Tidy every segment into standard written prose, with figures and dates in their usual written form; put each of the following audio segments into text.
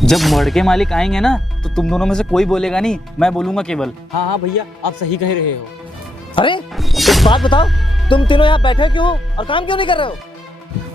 जब मड़ के मालिक आएंगे ना तो तुम दोनों में से कोई बोलेगा नहीं, मैं बोलूंगा केवल। हाँ हाँ भैया, आप सही कह रहे हो। अरे एक बात बताओ, तुम तीनों यहाँ बैठे क्यों हो और काम क्यों नहीं कर रहे हो?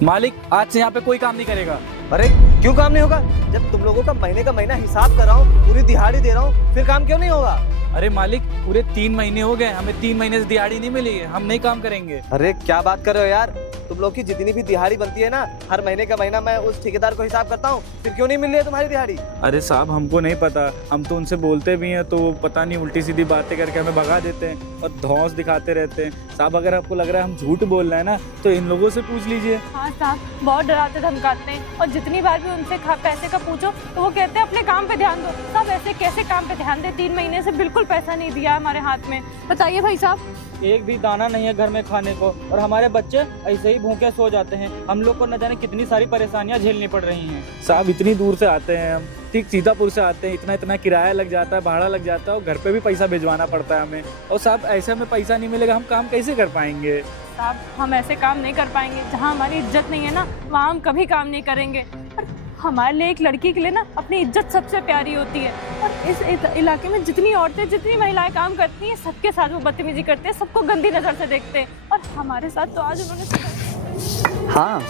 मालिक आज से यहाँ पे कोई काम नहीं करेगा। अरे क्यों काम नहीं होगा? जब तुम लोगों का महीना हिसाब कर रहा हूँ, पूरी दिहाड़ी दे रहा हूँ, फिर काम क्यों नहीं होगा? अरे मालिक पूरे 3 महीने हो गए, हमें 3 महीने से दिहाड़ी नहीं मिली है, हम नहीं काम करेंगे। अरे क्या बात कर रहे हो यार, तुम लोग की जितनी भी दिहाड़ी बनती है ना, हर महीने का महीना मैं उस ठेकेदार को हिसाब करता हूँ, फिर क्यों नहीं मिल रही है तुम्हारी दिहाड़ी? अरे साहब हमको नहीं पता, हम तो उनसे बोलते भी हैं तो वो पता नहीं उल्टी सीधी बातें करके हमें भगा देते हैं और धौंस दिखाते रहते हैं। साहब अगर आपको लग रहा है हम झूठ बोल रहे हैं ना तो इन लोगों से पूछ लीजिए। हाँ साहब, बहुत डराते धमकाते हैं और जितनी बार भी उनसे पैसे का पूछो तो वो कहते हैं अपने काम पे ध्यान दो। साहब ऐसे कैसे काम पे ध्यान दे? 3 महीने से बिल्कुल पैसा नहीं दिया हमारे हाथ में, बताइए भाई साहब। एक भी दाना नहीं है घर में खाने को और हमारे बच्चे ऐसे ही भूखे सो जाते हैं। हम लोग को न जाने कितनी सारी परेशानियां झेलनी पड़ रही हैं। साहब इतनी दूर से आते हैं हम, ठीक सीतापुर से आते हैं, इतना इतना किराया लग जाता है, भाड़ा लग जाता है और घर पे भी पैसा भिजवाना पड़ता है हमें। और साहब ऐसे में पैसा नहीं मिलेगा, हम काम कैसे कर पाएंगे? साहब हम ऐसे काम नहीं कर पाएंगे, जहाँ हमारी इज्जत नहीं है ना वहाँ हम कभी काम नहीं करेंगे। और हमारे लिए, एक लड़की के लिए ना अपनी इज्जत सबसे प्यारी होती है। और इस इलाके में जितनी औरतें, जितनी महिलाएं काम करती हैं, सबके साथ वो बदतमीजी करते हैं, सबको गंदी नज़र से देखते हैं। और हमारे साथ तो आज उन्होंने। हाँ,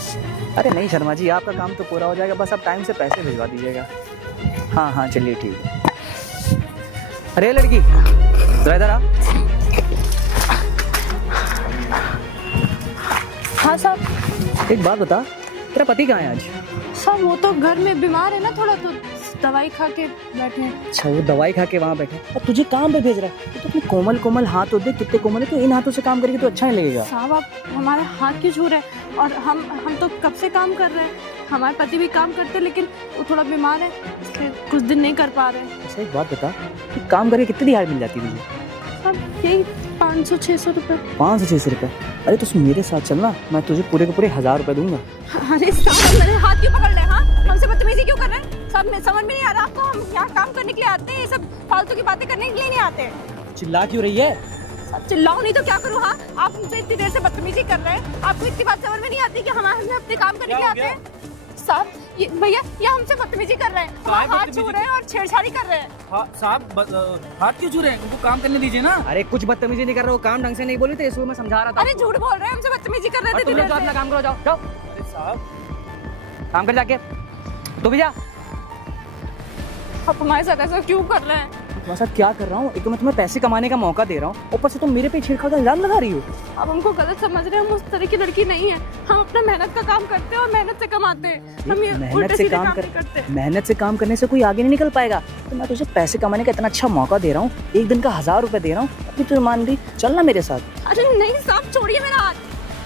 अरे नहीं शर्मा जी, आपका काम तो पूरा हो जाएगा, बस आप टाइम से पैसे भिजवा दीजिएगा। हाँ हाँ चलिए ठीक है। अरे लड़की जरा इधर आ। हाँ साहब। एक बात बता, तेरा पति कहाँ है आज? साहब वो तो घर में बीमार है ना थोड़ा, तो दवाई खा के बैठे हैं। अच्छा वो दवाई खा के वहाँ बैठे और तुझे काम पे भेज रहा है। तो अपने कोमल कोमल हाथ होते कितने कोमल है, तो इन हाथों से काम करेगी तो अच्छा नहीं लगेगा। साहब आप हमारे हाथ क्यों छू रहे हैं? और हम तो कब से काम कर रहे हैं, हमारे पति भी काम करते हैं लेकिन वो थोड़ा बीमार है इसलिए कुछ दिन नहीं कर पा रहे हैं। अच्छा एक बात बता, कि काम करके कितनी दिहाड़ी मिल जाती है तुझे? साहब यही 500-600 रुपये। 500-600 रुपये? अरे तो मेरे साथ चलना, मैं तुझे पूरे के पूरे 1000 रुपये दूंगा। अरे साहब मेरे हाथ क्यों पकड़ रहे हैं? हाँ हमसे बदतमीजी क्यों कर रहे हैं? साहब समझ में नहीं आ रहा आपको, हम यहाँ काम करने के लिए आते हैं, ये सब फालतू की बातें करने के लिए नहीं आते। चिल्ला क्यों रही है? साहब चिल्लाओ नहीं तो क्या करूँ? हाँ आप हमसे इतनी देर से बदतमीजी कर रहे हैं, आपको इतनी बात समझ में नहीं आती कि हम अपने काम करने के लिए आते हैं? साहब ये भैया ये हमसे बदतमीजी कर रहे हैं, हमारे हाथ छू रहे हैं और छेड़छाड़ी कर रहे हैं। हाँ साहब हाथ क्यों छू रहे हैं? उनको काम करने दीजिए ना। अरे कुछ बदतमीजी नहीं कर रहे हो, काम ढंग से नहीं बोली थे, इसलिए मैं समझा रहा था। अरे झूठ बोल रहे हैं, हमसे बदतमीजी कर रहे थे। तुम तो अपना काम करो, जाओ जाओ अरे साहब काम कर जाके। तो भैया आप हमारे साथ ऐसा क्यों कर रहे हैं? तुम्हारे साथ क्या कर रहा हूँ? एक तो मैं तुम्हें पैसे कमाने का मौका दे रहा हूँ, ऊपर से तुम मेरे पे छेड़छाड़ का इल्जाम लगा रही हो। आप हमको गलत समझ रहे हैं, हम उस तरह की लड़की नहीं है। हम अपना मेहनत का काम करते हैं और मेहनत से कमाते हैं, हम ये उल्टे सीधे काम नहीं करते। मेहनत से काम करने से कोई आगे नहीं निकल पाएगा। तो मैं तुझे पैसे कमाने का इतना अच्छा मौका दे रहा हूँ, एक दिन का 1000 रुपये दे रहा हूँ, अभी तुझे मान रही, चल ना मेरे साथ। अरे नहीं साहब छोड़िए मेरा हाथ,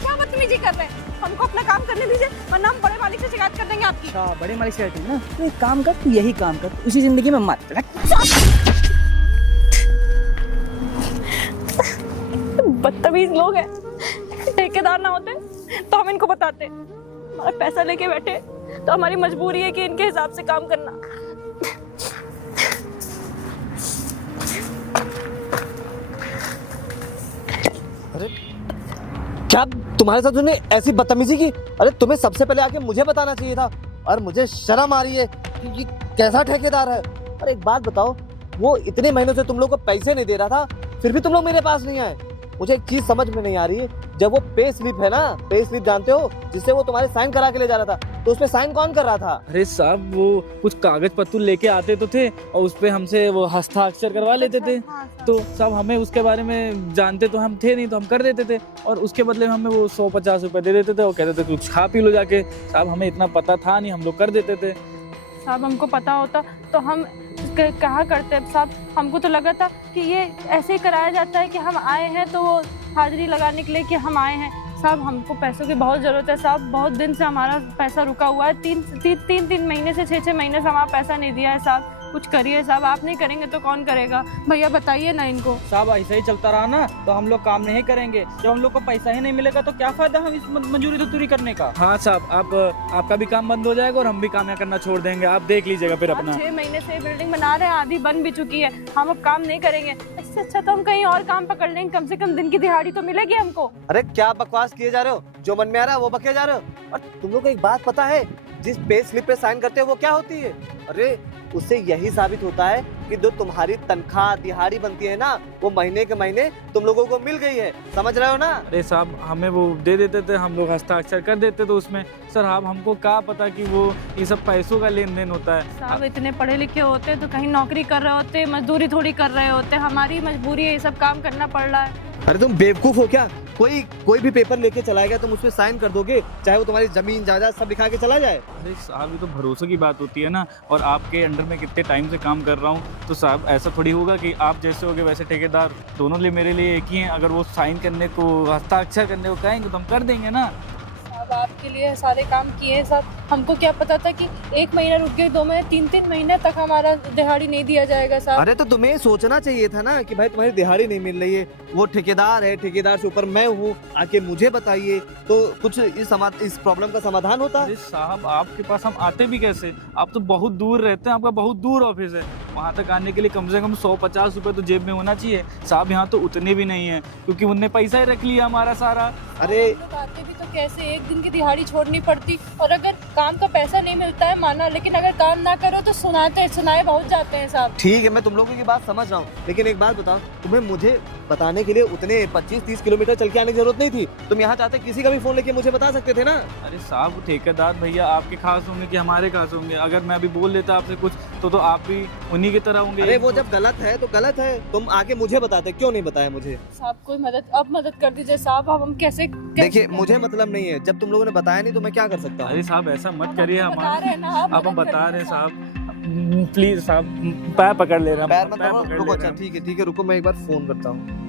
क्या बदतमीजी कर रहे हैं? हमको अपना काम करने दीजिए वरना हम बड़े मालिक से शिकायत कर देंगे आपकी। अच्छा बड़े मालिक से कहती है ना, तो एक काम कर, तू यही काम कर, उसी जिंदगी में मत। बदतमीज लोग हैं, ठेकेदार ना होते तो हम इनको बताते। हमारा पैसा लेके बैठे तो हमारी मजबूरी है कि इनके हिसाब से काम करना। अरे क्या तुम्हारे साथ उन्होंने ऐसी बदतमीजी की? अरे तुम्हें सबसे पहले आके मुझे बताना चाहिए था, और मुझे शर्म आ रही है कि ये कैसा ठेकेदार है। और एक बात बताओ, वो इतने महीनों से तुम लोग को पैसे नहीं दे रहा था, फिर भी तुम लोग मेरे पास नहीं आए। मुझे एक चीज समझ में नहीं आ रही है, जब वो पे स्लिप है ना, पे स्लिप जानते हो, जिससे वो तुम्हारे साइन करा के ले जा रहा था, तो उसपे साइन कौन कर रहा था? अरे साहब वो कुछ कागज पत्तर लेके आते तो थे और उस पे हमसे वो हस्ताक्षर करवा लेते थे। तो साहब हमें उसके बारे में जानते तो हम थे नहीं, तो हम कर देते थे और उसके बदले में हमें वो 150 रुपये दे देते थे और कहते थे कुछ खा पी लो जाके। साहब हमें इतना पता था नहीं, हम लोग कर देते थे। साहब हमको पता होता तो हम कहा करते साहब, हमको तो लगा था कि ये ऐसे ही कराया जाता है कि हम आए हैं तो वो हाजिरी लगाने के लिए कि हम आए हैं। साहब हमको पैसों की बहुत ज़रूरत है साहब, बहुत दिन से हमारा पैसा रुका हुआ है, तीन महीने से 6 महीने से हमारा पैसा नहीं दिया है साहब। कुछ करिए साहब, आप नहीं करेंगे तो कौन करेगा? भैया बताइए ना इनको। साहब ऐसा ही चलता रहा ना तो हम लोग काम नहीं करेंगे, जब हम लोग को पैसा ही नहीं मिलेगा तो क्या फायदा हम इस मजदूरी दूरी करने का। हाँ साहब आपका भी काम बंद हो जाएगा और हम भी काम यहाँ करना छोड़ देंगे, आप देख लीजिएगा फिर अपना। 6 महीने से बिल्डिंग बना रहे हैं, आधी बन भी चुकी है, हम अब काम नहीं करेंगे। इससे अच्छा तो हम कहीं और काम पकड़ लेंगे, कम से कम दिन की दिहाड़ी तो मिलेगी हमको। अरे क्या बकवास किए जा रहे हो? जो मन में आ रहा है वो बके जा रहे हो। और तुम लोग को एक बात पता है, जिस पे स्लिप पे साइन करते हो वो क्या होती है? अरे उससे यही साबित होता है कि जो तुम्हारी तनख्वाह दिहाड़ी बनती है ना, वो महीने के महीने तुम लोगों को मिल गई है। समझ रहे हो ना? अरे साहब हमें वो दे देते थे, हम लोग हस्ताक्षर कर देते थे उसमें। सर आप हमको क्या पता कि वो ये सब पैसों का लेन देन होता है। साहब इतने पढ़े लिखे होते तो कहीं नौकरी कर रहे होते, मजदूरी थोड़ी कर रहे होते। हमारी मजबूरी है, ये सब काम करना पड़ रहा है। अरे तुम बेवकूफ हो क्या? कोई भी पेपर लेके चलाएगा तुम उसमें साइन कर दोगे, चाहे वो तुम्हारी जमीन जायदाद सब लिखा के चला जाए। अरे साहब ये तो भरोसे की बात होती है ना, और आपके अंडर में कितने टाइम से काम कर रहा हूँ, तो साहब ऐसा थोड़ी होगा कि आप जैसे होगे वैसे ठेकेदार दोनों लिए मेरे लिए एक ही हैं। अगर वो साइन करने को, हस्ताक्षर करने को कहेंगे तो हम कर देंगे ना। साहब आपके लिए सारे काम किए साहब, हमको क्या पता था कि 1 महीना रुक गए, 2 महीने, 3 महीने तक हमारा दिहाड़ी नहीं दिया जाएगा साहब। अरे तो तुम्हें सोचना चाहिए था ना कि भाई तुम्हारी दिहाड़ी नहीं मिल रही है, वो ठेकेदार है, ठेकेदार से ऊपर मैं हूँ, आके मुझे बताइए तो कुछ इस प्रॉब्लम का समाधान होता। अरे साहब आपके पास हम आते भी कैसे? आप तो बहुत दूर रहते हैं, आपका बहुत दूर ऑफिस है, वहाँ तक आने के लिए कम से कम 150 रुपये तो जेब में होना चाहिए। साहब यहाँ तो उतने भी नहीं है, क्योंकि उनने पैसा ही रख लिया हमारा सारा। अरे हम लोग आते भी तो कैसे, 1 दिन की दिहाड़ी छोड़नी पड़ती, और अगर काम का पैसा नहीं मिलता है माना, लेकिन अगर काम ना करो तो सुनाए बहुत जाते हैं साहब। ठीक है, मैं तुम लोगों की बात समझ रहा हूँ, लेकिन एक बात बताओ, तुम्हें मुझे बताने के लिए उतने 25-30 किलोमीटर चल के आने की जरूरत नहीं थी। तुम यहाँ चाहते किसी का भी फोन लेके मुझे बता सकते थे ना। अरे साहब वो ठेकेदार भैया आपके खास होंगे कि हमारे खास होंगे? अगर मैं अभी बोल देता आपसे कुछ तो आप भी उन्हीं की तरह होंगे। अरे वो जब गलत है तो गलत है, तुम आके मुझे बताते, क्यों नहीं बताया मुझे? साहब कोई मदद कर दीजिए साहब। अब हम कैसे देखिए मुझे मतलब नहीं है, जब तुम लोगों ने बताया नहीं तो मैं क्या कर सकता हूँ? अरे साहब ऐसा मत करिए, बता रहे हैं ना, आप अब हम मदद बता कर रहे हैं दीजिए साहब, प्लीज साहब पैर पकड़ ले रहे हैं, पैर मत पैर पकड़ो, पकड़ रुको। ले रहे अच्छा हैं। ठीक है रुको, मैं एक बार फोन करता हूँ।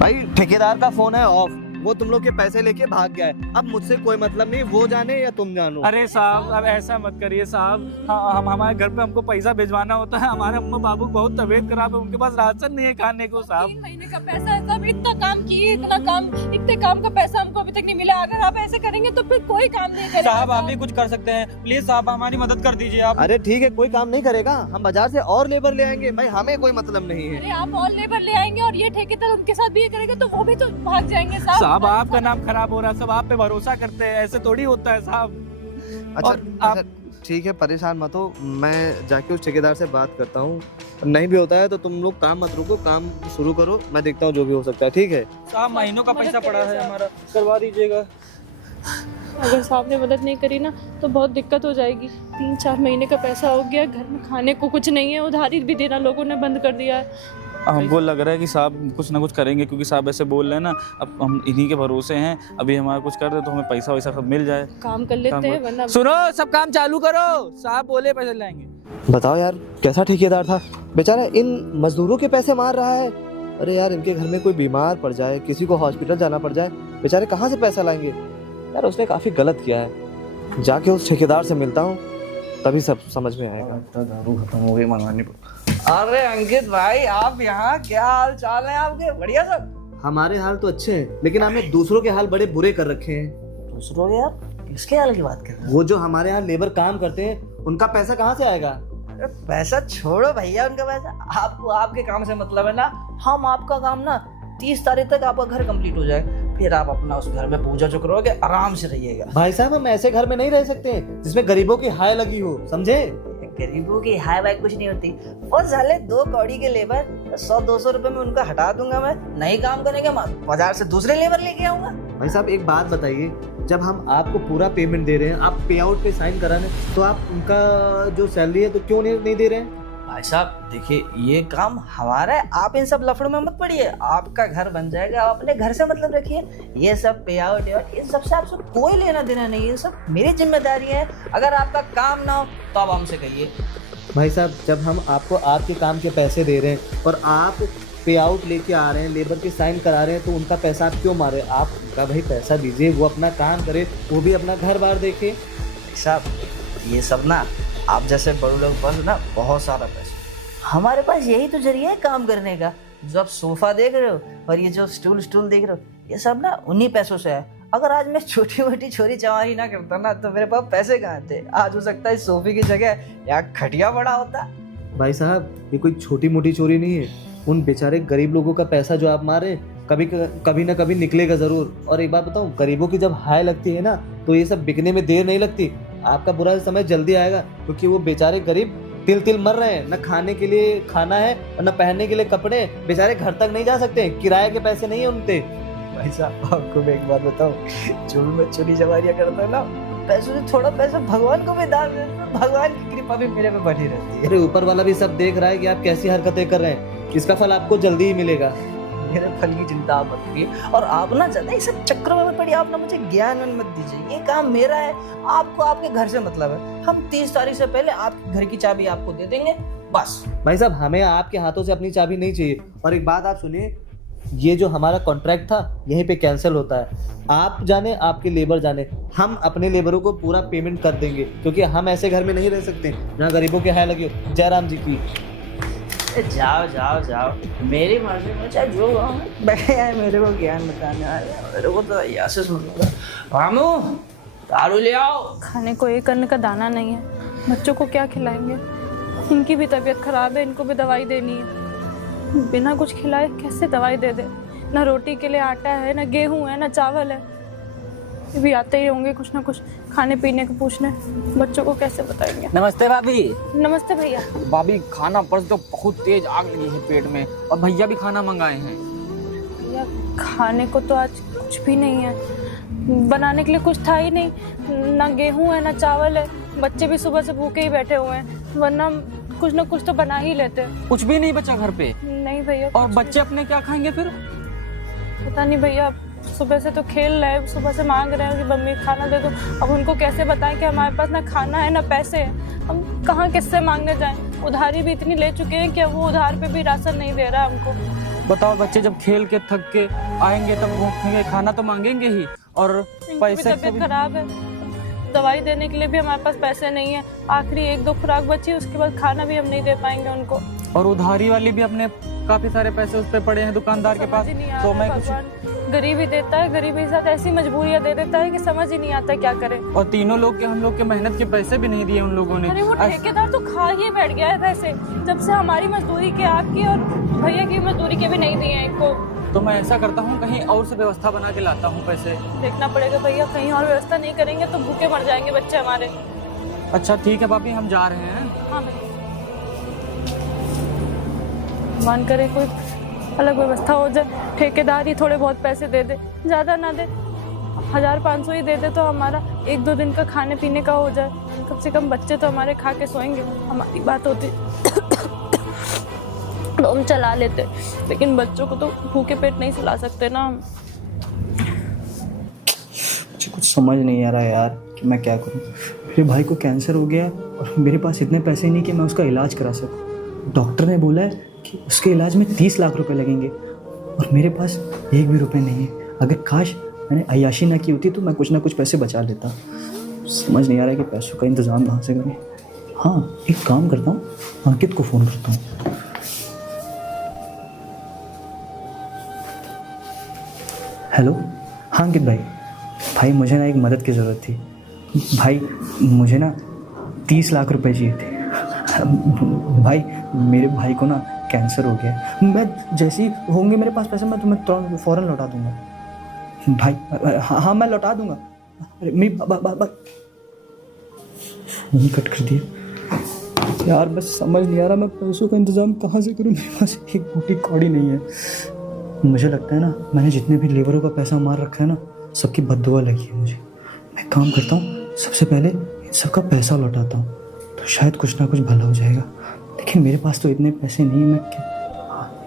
भाई ठेकेदार का फोन है ऑफ, वो तुम लोग के पैसे लेके भाग गया है। अब मुझसे कोई मतलब नहीं, वो जाने या तुम जानो। अरे साहब अब ऐसा मत करिए साहब, हम हमारे घर पे हमको पैसा भिजवाना होता है, हमारे अम्मा बाबू बहुत तबीयत खराब है, उनके पास राशन नहीं है खाने को साहब। 3 महीने का पैसा है साहब, इतना काम किए, इतने काम का पैसा हमको अभी तक नहीं मिला। अगर आप ऐसे करेंगे तो फिर कोई काम नहीं करेगा साहब आप भी कुछ कर सकते हैं, प्लीज साहब हमारी मदद कर दीजिए आप। अरे ठीक है, कोई काम नहीं करेगा, हम बाजार से और लेबर ले आएंगे, भाई हमें कोई मतलब नहीं है। अरे आप और लेबर ले आएंगे और ये ठेकेदार उनके साथ भी ये करेगा तो वो भी तो भाग जाएंगे साहब। साहब आपका नाम खराब हो रहा है, सब आप पे भरोसा करते हैं, ऐसे थोड़ी होता है साहब। अच्छा और आप ठीक है, परेशान मत हो, मैं जाके उस ठेकेदार से बात करता हूँ। नहीं भी होता है तो तुम लोग काम मत रुको, काम शुरू करो, मैं देखता हूँ जो भी हो सकता है। ठीक है साहब महीनों का पैसा पड़ा है हमारा, करवा दीजिएगा। अगर साहब ने मदद नहीं करी ना तो बहुत दिक्कत हो जाएगी। 3-4 महीने का पैसा हो गया, घर में खाने को कुछ नहीं है, उधारी भी देना लोगों ने बंद कर दिया है। हमको लग रहा है कि साहब कुछ ना कुछ करेंगे, क्योंकि साहब ऐसे बोल रहे हैं ना, अब हम इन्हीं के भरोसे हैं, अभी हमारा कुछ कर दे तो हमें पैसा वैसा सब मिल जाए। काम कर लेते हैं वरना। सुनो सब काम चालू करो, साहब बोले पैसे लाएंगे। बताओ यार, कैसा ठेकेदार था बेचारा, इन मजदूरों के पैसे मार रहा है। अरे यार इनके घर में कोई बीमार पड़ जाए, किसी को हॉस्पिटल जाना पड़ जाए, बेचारे कहाँ से पैसा लाएंगे यार। उसने काफी गलत किया है, जाके उस ठेकेदार से मिलता हूँ तभी सब समझ में आएगा। दारू खत्म हो गई, मंगवानी। अरे अंकित भाई आप यहाँ, क्या हाल चाल है आपके? बढ़िया सब। हमारे हाल तो अच्छे हैं, लेकिन आपने दूसरों के हाल बड़े बुरे कर रखे हैं। दूसरों के यार किसके हाल की बात कर रहे वो जो हमारे यहाँ लेबर काम करते हैं, उनका पैसा कहाँ से आएगा? हो? पैसा छोड़ो भैया, उनका पैसा आपको, आपके काम से मतलब है ना। हम आपका काम ना 30 तारीख तक आपका घर कंप्लीट हो जाए, फिर आप अपना उस घर में पूजा जो करोगे, आराम से रहिएगा। भाई साहब हम ऐसे घर में नहीं रह सकते जिसमें गरीबों की हाय लगी हो, समझे? गरीबों की हाई वाई कुछ नहीं होती, और साले 2 कौड़ी के लेबर 100-200 रुपए में उनका हटा दूंगा। मैं नहीं काम करेंगे, बाजार से दूसरे लेबर लेके आऊंगा। भाई साहब एक बात बताइए, जब हम आपको पूरा पेमेंट दे रहे हैं, आप पे आउट पे साइन कराने, तो आप उनका जो सैलरी है तो क्यों नहीं दे रहे हैं? भाई साहब देखिए, ये काम हमारा है, आप इन सब लफड़ों में मत पड़िए। आपका घर बन जाएगा, आप अपने घर से मतलब रखिए। ये सब पे आउट इन सब से आपसे कोई लेना देना नहीं है, ये सब मेरी जिम्मेदारी है। अगर आपका काम ना हो तो आप हमसे कहिए। भाई साहब जब हम आपको आपके काम के पैसे दे रहे हैं और आप पे आउट लेके आ रहे हैं, लेबर के साइन करा रहे हैं, तो उनका पैसा आप क्यों मारे? आप उनका भाई पैसा दीजिए, वो अपना काम करे, वो भी अपना घर बार देखे। साहब ये सब ना, आप जैसे बड़े लोग पास ना बहुत सारा पैसा, हमारे पास यही तो जरिया है काम करने का। जो आप सोफा देख रहे हो और ये जो स्टूल देख रहे हो, ये सब ना उन्हीं पैसों से है। अगर आज मैं छोटी मोटी चोरी चमारी ना करता ना तो मेरे पास पैसे कहाँ थे? आज हो सकता है सोफे की जगह या खटिया बड़ा होता। भाई साहब ये कोई छोटी मोटी चोरी नहीं है, उन बेचारे गरीब लोगों का पैसा जो आप मारे, कभी ना कभी निकलेगा जरूर। और एक बात बताऊं, गरीबों की जब हाय लगती है ना तो ये सब बिकने में देर नहीं लगती। आपका बुरा समय जल्दी आएगा, क्योंकि वो बेचारे गरीब तिल तिल मर रहे हैं। न खाने के लिए खाना है और न पहनने के लिए कपड़े, बेचारे घर तक नहीं जा सकते, किराए के पैसे नहीं है उनके। भाई साहब आपको मैं एक बात बताऊं, जो भी मैं चोरी चमारियां करता हूँ ना, पैसों से थोड़ा पैसा भगवान को भी दान देता हूं, भगवान की कृपा भी मेरे पे बनी रहती है। अरे ऊपर वाला भी सब देख रहा है कि आप कैसी हरकतें कर रहे हैं, इसका फल आपको जल्दी ही मिलेगा। मेरे फल की चिंता आप मत करिए, और आप ना ज्यादा इस चक्रों में मत पड़िए। आप ना मुझे ज्ञान मत दीजिए, ये काम मेरा है, आपको आपके घर से मतलब है। हम 30 तारीख से पहले आपके घर की चाबी आपको दे देंगे, बस। भाई साहब हमें आपके हाथों से अपनी चाबी नहीं चाहिए। और एक बात आप सुनिए, ये जो हमारा कॉन्ट्रैक्ट था यहीं पे कैंसिल होता है। आप जाने, आपके लेबर जाने, हम अपने लेबरों को पूरा पेमेंट कर देंगे, क्योंकि हम ऐसे घर में नहीं रह सकते जहाँ गरीबों के हाय लगे हो। जयराम जी की। जाओ जाओ जाओ, मेरी मर्जी में चाहे जो बैठे आए, मेरे को ज्ञान बताने आए, मेरे को तो यहाँ से सुन लो। रामू दारू ले आओ। खाने को एक अन्न का दाना नहीं है, बच्चों को क्या खिलाएंगे? इनकी भी तबीयत खराब है, इनको भी दवाई देनी है। बिना कुछ खिलाए कैसे दवाई दे दे? ना रोटी के लिए आटा है, ना गेहूं है, ना चावल है। ये भी आते ही होंगे कुछ ना कुछ खाने पीने को पूछने, बच्चों को कैसे बताएंगे? नमस्ते भाभी। नमस्ते भैया। भाभी खाना पर तो बहुत तेज आग लगी है पेट में, और भैया भी खाना मंगाए हैं। भैया खाने को तो आज कुछ भी नहीं है, बनाने के लिए कुछ था ही नहीं। ना गेहूं है, ना चावल है। बच्चे भी सुबह से भूखे ही बैठे हुए हैं, वरना कुछ ना कुछ तो बना ही लेते। कुछ भी नहीं बचा घर पे? नहीं भैया। और बच्चे अपने क्या खाएंगे फिर? पता नहीं भैया, सुबह से तो खेल रहे हैं, सुबह से मांग रहे हैं कि मम्मी खाना दे दो। अब उनको कैसे बताएं कि हमारे पास ना खाना है ना पैसे हैं? हम कहाँ किससे मांगने जाएं? उधारी भी इतनी ले चुके हैं कि अब वो उधार पे भी राशन नहीं दे रहा हमको। बताओ, बच्चे जब खेल के थक के आएंगे तब भूखेंगे, खाना तो मांगेंगे ही। और पैसे तबीयत खराब है, दवाई देने के लिए भी हमारे पास पैसे नहीं है। आखिरी 1-2 खुराक बची, उसके बाद खाना भी हम नहीं दे पाएंगे उनको। और उधारी वाली भी अपने काफी सारे पैसे उस पे पड़े हैं दुकानदार के पास। तो मैं कुछ, गरीबी देता है, गरीबी के साथ ऐसी मजबूरियां दे देता है कि समझ ही नहीं आता क्या करे। और तीनों लोग के, हम लोग के मेहनत के पैसे भी नहीं दिए उन लोगों ने। अरे वो ठेकेदार तो खा ही बैठ गया है पैसे, जब से हमारी मजदूरी के, आपकी और भैया की मजदूरी के भी नहीं दिए हैं इनको। तो मैं ऐसा करता हूँ, कहीं और से व्यवस्था बना के लाता हूँ पैसे। देखना पड़ेगा भैया, कहीं और व्यवस्था नहीं करेंगे तो भूखे मर जाएंगे बच्चे हमारे। अच्छा ठीक है भाभी, हम जा रहे हैं। हाँ भैया, मान करे कोई अलग व्यवस्था हो जाए, ठेकेदार ही थोड़े बहुत पैसे दे दे, ज्यादा ना दे, 1500 ही दे दे तो हमारा 1-2 दिन का खाने पीने का हो जाए। कम से कम बच्चे तो हमारे खा के सोएंगे। हमारी बात होती तो हम चला लेते, लेकिन बच्चों को तो भूखे पेट नहीं सुला सकते ना हम। मुझे कुछ समझ नहीं आ रहा है यार कि मैं क्या करूं। मेरे भाई को कैंसर हो गया और मेरे पास इतने पैसे नहीं कि मैं उसका इलाज करा सकूं। डॉक्टर ने बोला है कि उसके इलाज में 30 लाख रुपए लगेंगे, और मेरे पास 1 भी रुपए नहीं है। अगर काश मैंने अय्याशी ना की होती तो मैं कुछ ना कुछ पैसे बचा लेता। समझ नहीं आ रहा है कि पैसों का इंतज़ाम कहाँ से करें। हाँ, एक काम करता हूँ, अंकित को फ़ोन करता हूँ। हेलो, हाँ अंकित भाई, मुझे ना एक मदद की ज़रूरत थी। भाई मुझे ना 30 लाख रुपए चाहिए थे। भाई मेरे भाई को ना कैंसर हो गया। मैं जैसे ही होंगे मेरे पास पैसे, मैं तुम्हें तुरंत फ़ौरन लौटा दूंगा। भाई हाँ मैं लौटा दूंगा। अरे मेरी नहीं कट कर दिया यार। बस समझ नहीं आ रहा मैं पैसों का इंतज़ाम कहाँ से करूँ। मेरे पास एक मोटी कौड़ी नहीं है। मुझे लगता है ना मैंने जितने भी लेबरों का पैसा मार रखा है ना, सबकी बद्दुआ लगी है मुझे। मैं काम करता हूँ, सबसे पहले इन सबका पैसा लौटाता हूँ तो शायद कुछ ना कुछ भला हो जाएगा। लेकिन मेरे पास तो इतने पैसे नहीं है। मैं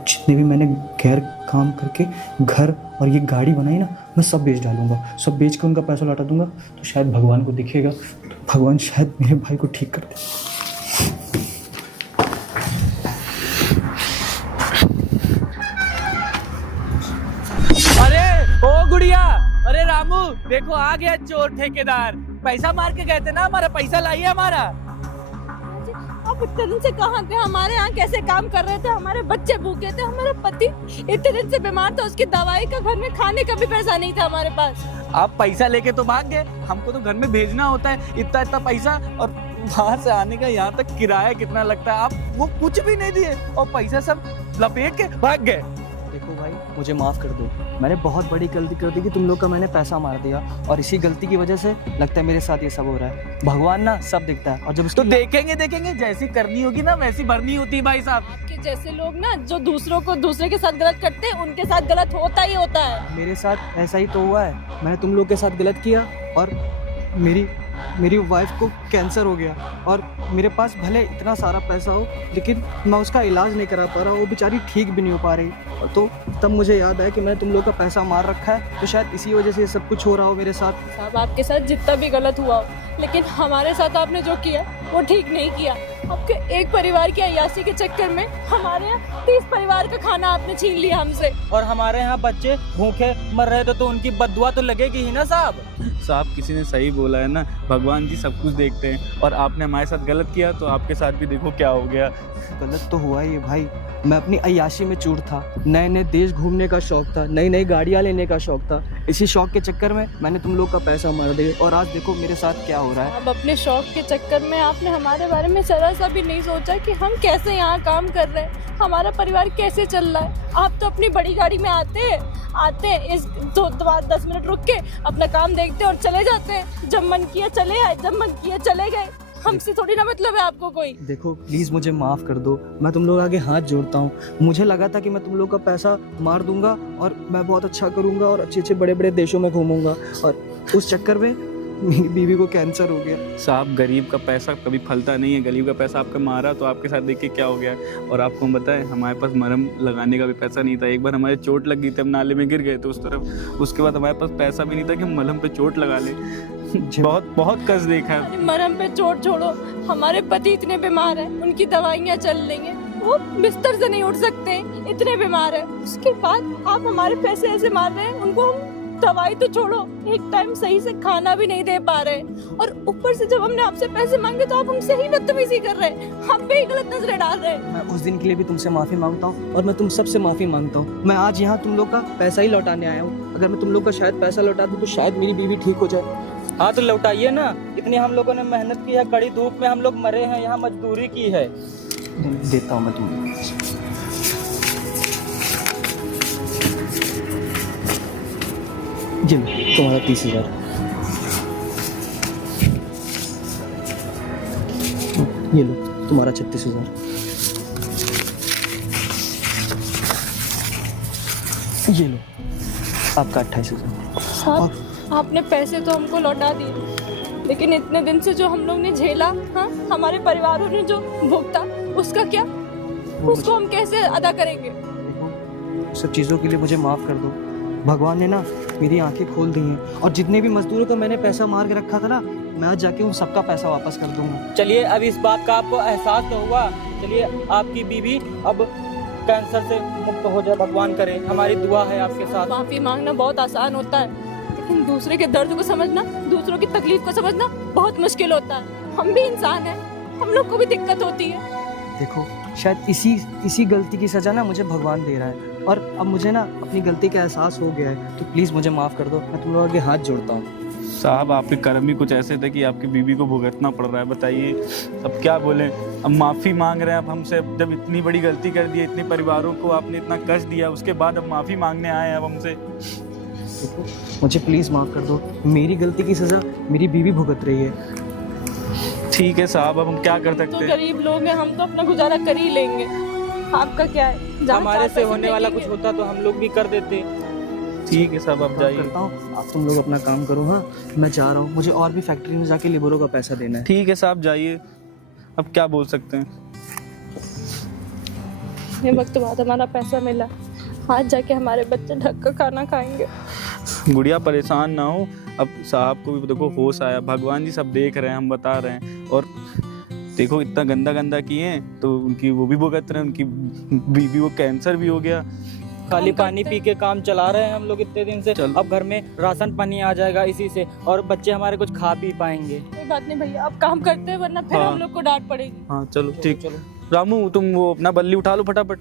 जितने भी मैंने गैर काम करके घर और ये गाड़ी बनाई ना, मैं सब बेच डालूंगा। सब बेच के उनका पैसा लौटा दूंगा तो शायद भगवान को दिखेगा, तो भगवान शायद मेरे भाई को ठीक कर दे। गुड़िया, अरे रामू देखो आ गया चोर ठेकेदार। पैसा मार के गए थे ना, हमारा पैसा लाइए हमारा। आप इतने दिन से कहाँ थे? हमारे यहाँ कैसे काम कर रहे थे? हमारे बच्चे भूखे थे, हमारा पति इतने दिन से बीमार था, उसकी दवाई का, घर में खाने का भी पैसा नहीं था हमारे पास। आप पैसा लेके तो भाग गए, हमको तो घर में भेजना होता है इतना इतना पैसा, और बाहर से आने का यहाँ तक किराया कितना लगता है। आप वो कुछ भी नहीं दिए और पैसा सब लपेट के भाग गए। देखो भाई, मुझे माफ़ कर दो। मैंने बहुत बड़ी गलती कर दी कि तुम लोग का मैंने पैसा मार दिया, और इसी गलती की वजह से लगता है मेरे साथ ये सब हो रहा है। भगवान ना सब देखता है, और जब तो देखेंगे जैसी करनी होगी ना वैसी भरनी होती है भाई साहब। आपके जैसे लोग ना जो दूसरे के साथ गलत करते हैं, उनके साथ गलत होता ही होता है। मेरे साथ ऐसा ही तो हुआ है। मैंने तुम लोग के साथ गलत किया, और मेरी वाइफ को कैंसर हो गया, और मेरे पास भले इतना सारा पैसा हो लेकिन मैं उसका इलाज नहीं करा पा रहा, वो बेचारी ठीक भी नहीं हो पा रही। और तो तब मुझे याद आया कि मैंने तुम लोग का पैसा मार रखा है, तो शायद इसी वजह से ये सब कुछ हो रहा हो मेरे साथ। साहब आपके साथ जितना भी गलत हुआ हो, लेकिन हमारे साथ आपने जो किया वो ठीक नहीं किया। आपके एक परिवार की अय्याशी के चक्कर में हमारे यहाँ 30 परिवार का खाना आपने छीन लिया हमसे। और हमारे यहाँ बच्चे भूखे मर रहे थे, तो उनकी बददुआ तो लगेगी ही ना साहब। साहब किसी ने सही बोला है ना, भगवान जी सब कुछ देखते हैं, और आपने हमारे साथ गलत किया तो आपके साथ भी देखो क्या हो गया। गलत तो हुआ ही है भाई। मैं अपनी अय्याशी में चूर था, नए नए देश घूमने का शौक था, नई नई गाड़ियाँ लेने का शौक था। इसी शौक के चक्कर में मैंने तुम लोग का पैसा मार दिया, और आज देखो मेरे साथ क्या हो रहा है। अब अपने शौक के चक्कर में आपने हमारे बारे में जरा सा भी नहीं सोचा कि हम कैसे यहाँ काम कर रहे हैं, हमारा परिवार कैसे चल रहा है। आप तो अपनी बड़ी गाड़ी में आते हैं, इस 10 मिनट रुक के अपना काम देखते हैं और चले जाते हैं। जब मन किया चले आए, जब मन किया चले गए। हमसे थोड़ी ना मतलब है आपको कोई। देखो प्लीज़ मुझे माफ़ कर दो, मैं तुम लोग आगे हाथ जोड़ता हूँ। मुझे लगा था कि मैं तुम लोग का पैसा मार दूंगा और मैं बहुत अच्छा करूँगा और अच्छे अच्छे बड़े बड़े देशों में घूमूंगा, और उस चक्कर में मेरी बीवी को कैंसर हो गया। साहब गरीब का पैसा कभी फलता नहीं है, गरीब का पैसा आपका मारा तो आपके साथ देखिए क्या हो गया। और आपको हम बताएं, हमारे पास मरहम लगाने का भी पैसा नहीं था। एक बार हमारे चोट लग गई थी, हम नाले में गिर गए थे उस तरफ, उसके बाद हमारे पास पैसा भी नहीं था कि हम मलहम पे चोट लगा लें। बहुत कष्ट देखा है। अरे मरहम पे चोट छोड़ो, हमारे पति इतने बीमार हैं, उनकी दवाइयाँ चल रही हैं, वो बिस्तर से नहीं उठ सकते, इतने बीमार है। उसके बाद आप हमारे पैसे ऐसे मार रहे हैं, उनको हम दवाई तो छोड़ो, एक टाइम सही से खाना भी नहीं दे पा रहे, और ऊपर से जब हमने आपसे पैसे मांगे तो आप हमसे ही बदतमीजी कर रहे हैं, हम पे ही गलत नजरें डाल रहे हैं। मैं उस दिन के लिए भी तुमसे माफ़ी मांगता हूँ, और मैं तुम सबसे माफ़ी मांगता हूँ। मैं आज यहाँ तुम लोग का पैसा ही लौटाने आया हूँ। अगर मैं तुम लोग का शायद पैसा लौटा दूँ तो शायद मेरी बीवी ठीक हो जाए। हाँ तो लौटाइए ना, इतनी हम लोगों ने मेहनत की है, कड़ी धूप में हम लोग मरे हैं, यहाँ मजदूरी की है। देता हूँ मैं तुम्हें। जी तुम्हारा 30,000। ये लो तुम्हारा 36,000। ये लो आपका 28,000। साहब आपने पैसे तो हमको लौटा दिए, लेकिन इतने दिन से जो हम लोग ने झेला, हाँ हमारे परिवारों ने जो भुगता, उसका क्या? उसको हम कैसे अदा करेंगे? देखो सब चीज़ों के लिए मुझे माफ़ कर दो। भगवान ने ना मेरी आंखें खोल दी हैं, और जितने भी मजदूरों का मैंने पैसा मार के रखा था ना, मैं आज जाके उन सबका पैसा वापस कर दूंगा। चलिए अब इस बात का आपको एहसास तो हुआ, चलिए आपकी बीवी अब कैंसर से मुक्त हो जाए, भगवान करे, हमारी दुआ है आपके साथ। माफी मांगना बहुत आसान होता है, लेकिन दूसरे के दर्द को समझना, दूसरों की तकलीफ को समझना बहुत मुश्किल होता है। हम भी इंसान हैं, हम लोग को भी दिक्कत होती है। देखो शायद इसी गलती की सजा ना मुझे भगवान दे रहा है, और अब मुझे ना अपनी गलती का एहसास हो गया है, तो प्लीज़ मुझे माफ़ कर दो। मैं तुम लोगों के हाथ जोड़ता हूँ। साहब आपके कर्म ही कुछ ऐसे थे कि आपकी बीवी को भुगतना पड़ रहा है। बताइए अब क्या बोले, अब माफ़ी मांग रहे हैं अब हमसे। जब इतनी बड़ी गलती कर दी, इतने परिवारों को आपने इतना कष्ट दिया, उसके बाद अब माफ़ी मांगने आए हैं अब हमसे। देखो मुझे प्लीज़ माफ़ कर दो, मेरी गलती की सज़ा मेरी बीवी भुगत रही है। ठीक है साहब, अब हम क्या कर सकते तो हैं। गरीब लोग हैं, हम तो अपना गुजारा कर ही लेंगे, आपका क्या है? जहाँ हमारे चार से पैसे होने वाला देंगे। कुछ होता तो हम लोग भी कर देते। ठीक है साहब, अब जाइए। करता हूँ, आप तुम लोग अपना काम करो। हाँ मैं जा रहा हूँ, मुझे और भी फैक्ट्री में जाके लेबरों का पैसा देना है। ठीक है साहब जाइए, अब क्या बोल सकते हैं। ये वक्त बाद हमारा पैसा मिला, आज जाके हमारे बच्चे ढक कर खाना खाएंगे। गुड़िया परेशान ना हो, अब साहब को भी देखो होश आया, भगवान जी सब देख रहे हैं, हम बता रहे हैं। और देखो इतना गंदा किए हैं तो उनकी वो भी भुगत रहे हैं, उनकी बीवी को कैंसर भी हो गया। खाली पानी पी के काम चला रहे हैं हम लोग इतने दिन से। अब घर में राशन पानी आ जाएगा इसी से, और बच्चे हमारे कुछ खा पी पाएंगे। कोई बात नहीं भैया, आप काम करते हैं, वरना फिर हाँ। हम लोग को डांट पड़ेगी। हाँ चलो ठीक। चलो रामू तुम वो अपना बल्ली उठा लो फटाफट।